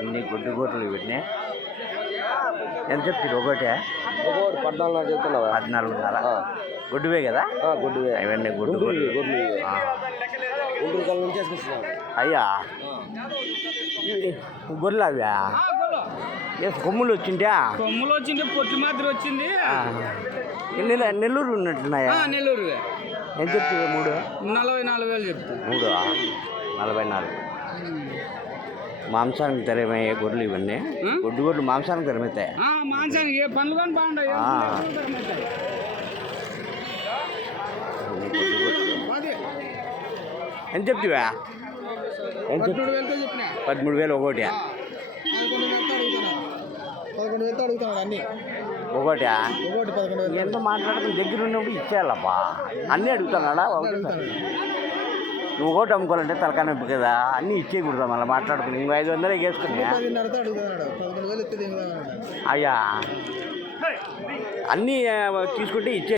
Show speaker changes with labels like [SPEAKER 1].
[SPEAKER 1] ఇన్ని గుడ్డు గోట్లు ఇవన్నీ ఎంత చెప్తారు ఒకటి
[SPEAKER 2] 14 చెప్తున్నావా?
[SPEAKER 1] 14.5 గుడ్డువే కదా?
[SPEAKER 2] గుడ్డువే.
[SPEAKER 1] ఇవన్నీ గుడ్డు గోట్లు
[SPEAKER 2] గుంటూరు నుంచి వేసుకొస్తున్నాం.
[SPEAKER 1] అయ్యా గొర్రెలు అవా కొమ్ములు వచ్చింటే
[SPEAKER 2] పొట్టి మాదిరి వచ్చింది.
[SPEAKER 1] నెల్లూరు ఉన్నట్టున్నాయా?
[SPEAKER 2] నెల్లూరు.
[SPEAKER 1] ఎంత చెప్తావు?
[SPEAKER 2] 44,000 చెప్తాను.
[SPEAKER 1] 44. మాంసానికి తెరమయ్యే గొర్రెలు ఇవన్నీ గుడ్డు గొర్రెలు మాంసానికి తెరమవుతాయి.
[SPEAKER 2] మాంసానికి పనులు కానీ బాగుంటాయి.
[SPEAKER 1] ఎంత చెప్తావా? 13,000 ఒకటి.
[SPEAKER 2] 11,000 అడుగుతాడు అన్నీ.
[SPEAKER 1] ఒకటి
[SPEAKER 2] 11,000
[SPEAKER 1] ఎంతో మాట్లాడుకుని దగ్గర ఉన్నప్పుడు ఇచ్చేయాలప్పా. అన్నీ అడుగుతున్నాడా? నువ్వు ఒకటి అమ్ముకోవాలంటే తలకాయ నొప్పి కదా, అన్నీ ఇచ్చేయకూడదా మళ్ళీ మాట్లాడుకుని. ఇంకో 500 వేసుకుని అయ్యా అన్నీ తీసుకుంటే ఇచ్చే